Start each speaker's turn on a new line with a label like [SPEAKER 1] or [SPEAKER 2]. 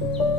[SPEAKER 1] thank you